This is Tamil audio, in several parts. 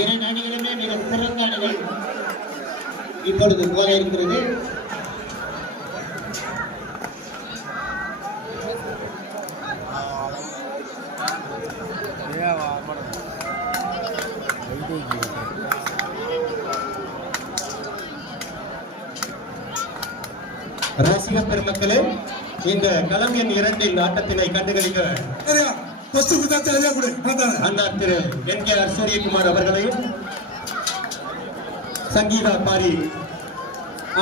இரண்டு அணிகளுமே மிக சிறந்த அணிகள் இப்பொழுது போல இருக்கிறது. ரசிக பெருமக்களே, இந்த களம் எண் 2 ஆட்டத்தினை கண்டுகளிக்க அண்ணா திரு NKR சூரியகுமார் அவர்களையும் சங்கீதா பாரி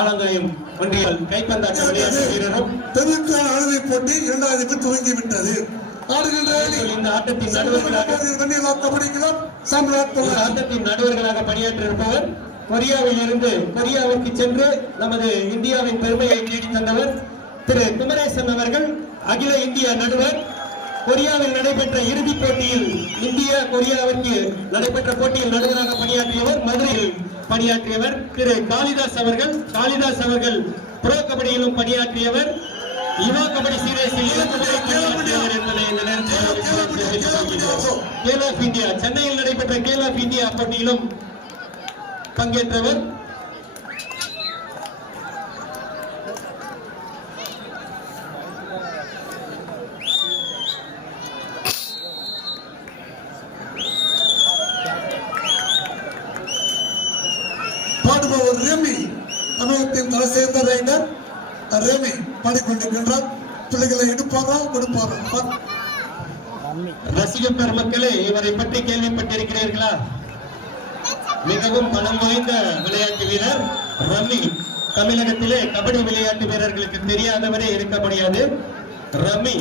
ஆலங்காயம் ஒன்றியல் கைப்பந்தாட்ட விளையாட்டு வீரரும் தெருக்கான அழுதை போட்டி 2வது துவங்கிவிட்டது. இந்த ஆட்டத்தின் நடுவர்களாக பணியாற்றியிருப்பவர் கொரியாவில் இருந்து கொரியாவிற்கு சென்று நமது இந்தியாவின் பெருமையை தேடி தந்தவர் திரு குமரேசன் அவர்கள். அகில இந்திய நடுவர். கொரியாவில் நடைபெற்ற இறுதிப் போட்டியில் இந்தியா கொரியாவிற்கு நடைபெற்ற போட்டியில் நடுவராக பணியாற்றியவர். மதுரையில் பணியாற்றியவர் திரு காளிதாஸ் அவர்கள். காளிதாஸ் அவர்கள் புரோ கபடியிலும் பணியாற்றியவர். யுவா கபடி சீரியஸில் கேல் ஆஃப் இந்தியா சென்னையில் நடைபெற்ற கேல் ஆஃப் இந்தியா போட்டியிலும் பங்கேற்றவர். பாடுபவர் ரேமி, தமிழகத்தின் தலை சேர்ந்த ரைடர் ரேமி பாடிக்கொண்டிருக்கின்றார். பிள்ளைகளை எடுப்பாரா கொடுப்பாரா? ரசிக பெருமக்களே, இவரை பற்றி கேள்விப்பட்டிருக்கிறீர்களா? மிகவும் பலம் வாய்ந்த விளையாட்டு வீரர் ரம்மி. தமிழகத்திலே கபடி விளையாட்டு வீரர்களுக்கு தெரியாதவரே இருக்க முடியாது. Rummy.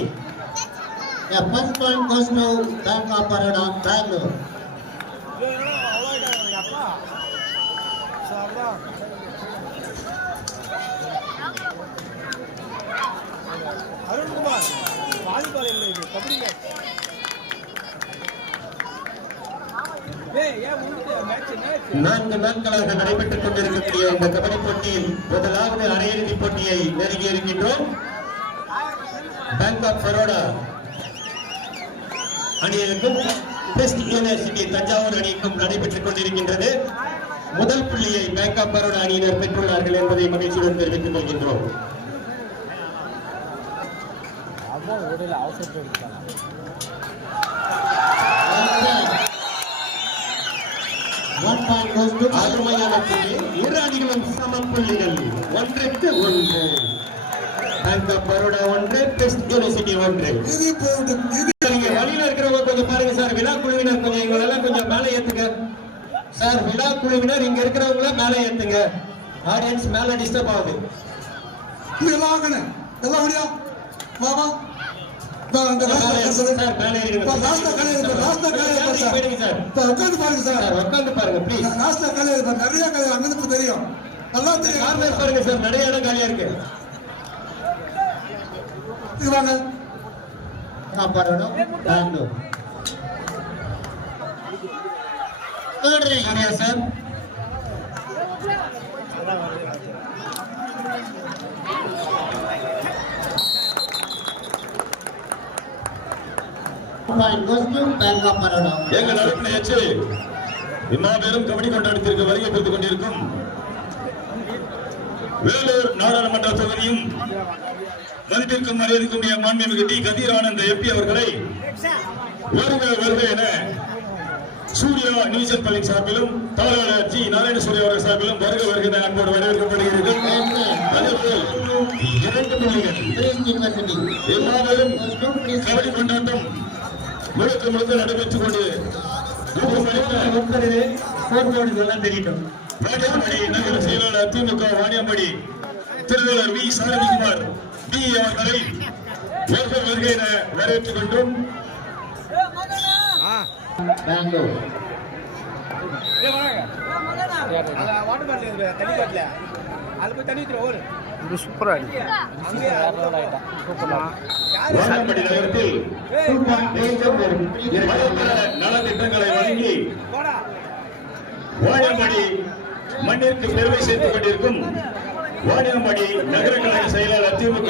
First point goes to Bank of Baroda, Bangalore. Arunkumar volleyball இல்லை, இது கபடி மேட்ச். நான்கு நாட்களாக நடைபெற்றுக் கொண்டிருக்கக்கூடிய இந்த கபடி போட்டியில் முதலாவது அரையிறுதிப் போட்டியை நெருங்கி இருக்கின்றோம். பேங்க் ஆஃப் பரோடா அணியிற்கும் பெஸ்ட் யூனிவர்சிட்டி தஞ்சாவூர் அணிக்கும் நடைபெற்றுக் கொண்டிருக்கின்றது. முதல் புள்ளியை பேங்க் ஆஃப் பரோடா அணியினர் பெற்றுள்ளார்கள் என்பதை மகிழ்ச்சியுடன் தெரிவித்துக் கொள்கின்றோம். அருமையான புள்ளி. இரு அணிகளும் சம புள்ளிகள், 1-1. Bank of Baroda 1, best university 1. வழியில இருக்கிறவங்க கொஞ்சம் பாருங்க சார். விழா குழுவினர் கொஞ்சம் எங்களெல்லாம் கொஞ்சம் மேலே ஏத்துங்க சார். விழா குழுவினர் இங்க இருக்கிறவங்கள மேலே ஏத்துங்க. ஆடியன்ஸ் மேல டிஸ்டர்ப் ஆகுது. தெரியும், நல்லா தெரியும் பாருங்க சார். நிறைய இடம் காலியா இருக்கு. வாங்க சார். எங்கள் அரண்மனை எச்சரி இம்மாபெரும் கபடி கொண்டாட்டத்திற்கு வருகை பெற்றுக் கொண்டிருக்கும் வேலூர் நாடாளுமன்ற தொகுதியும் மதிப்பிற்கும் மரியாதைக்குரிய மாண்புமிகு டி. கதிர் ஆனந்த் MP அவர்களை வருக வருக என சூர்யா நியூசன் பள்ளி சார்பிலும் தாளாளர் ஜி. நாராயணசூரி அவர்கள் சார்பிலும் வருக வருக என அன்போடு வரவேற்கப்படுகிறது. இம்மாபெரும் கபடி கொண்டாட்டம் முழுக்க முழுக்க நடைபெற்றுக் கொண்டு வாணியாம்படி நகர செயலாளர் திமுக வாணியாம்படி திருவாளர் வி. சாரதிகுமார் டி. அவர்களை வருக வருக என வரவேற்றுக் கொண்டோம். வாணியாம்படி நகரத்தில் நலத்திட்டங்களை வழங்கி வாணியாம்படி மண்ணிற்கு பெருமை சேர்த்துக் கொண்டிருக்கும் வாணியம்பாடி நகர கழக செயலாளர் திமுக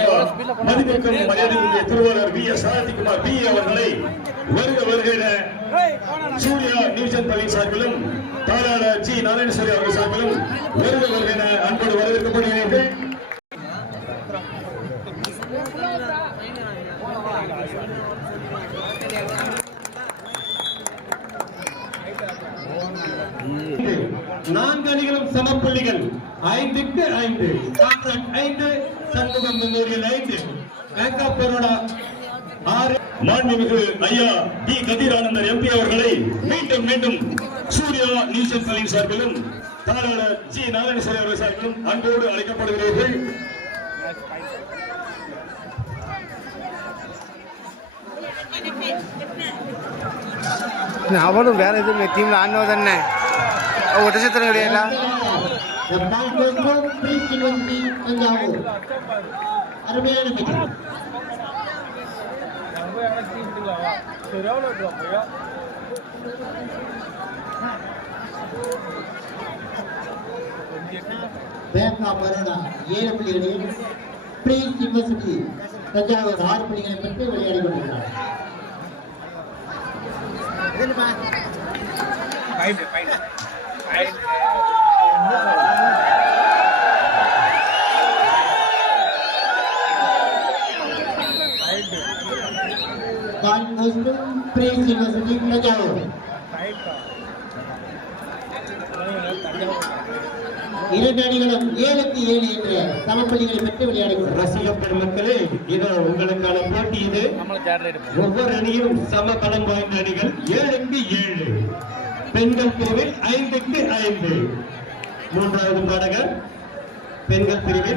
மதிப்பிற்கும் மரியாதைக்குரிய திருவாளர் V.S. சாரதிக்குமார் B அவர்களை வருக என சூர்யா நியூசன் பள்ளி சார்பிலும் தாராளர் G. நாராயணஸ்வரி அவர்கள் சார்பிலும் வருக என அன்போடு வரவேற்கப்படுகிறீர்கள். நான்கு அணிகளும் சமப்புள்ளிகள் 5க்கு 5 contract 5 Shanmugam memorial 5 bank of Baroda 6. மாண்புமிகு ஐயா டி கதிரானந்தர் MP அவர்களை மீண்டும் சூர்யா நியூசன் பள்ளி சார்பிலும் தாராளர் G. நாராயணஸ்வரி அவர்கள் சார்பிலும் அன்போடு அழைக்கப்படுகிறீர்கள். அவனும் வேற எதுவும் டீம்ல ஆனோ தானே ஒட்ட சத்திரம் கிடையாதுல. அருமையான பேங்க் ஆஃப் பரோடா 7 புள்ளிகளையும் பிரீஸ் யூனிவர்சிட்டி தஞ்சாவூர் 6 புள்ளிகளை பெற்று விளையாடி கொண்டிருக்கிறார். பிரீஸ் யூனிவர்சிட்டி தஞ்சாவூர் 2 அணிகளும் 7க்கு 7 என்ற சமப்புள்ளிகளை பெற்று விளையாடுகிறார். ரசிக பெருமக்களே, இது உங்களுக்கான போட்டி. இது ஒவ்வொரு அணியும் சம பலம் வாய்ந்த அணிகள். 7க்கு 7 பெண்கள் பிரிவில் 5க்கு 5. மூன்றாவது பாடகர் பெண்கள் பிரிவில்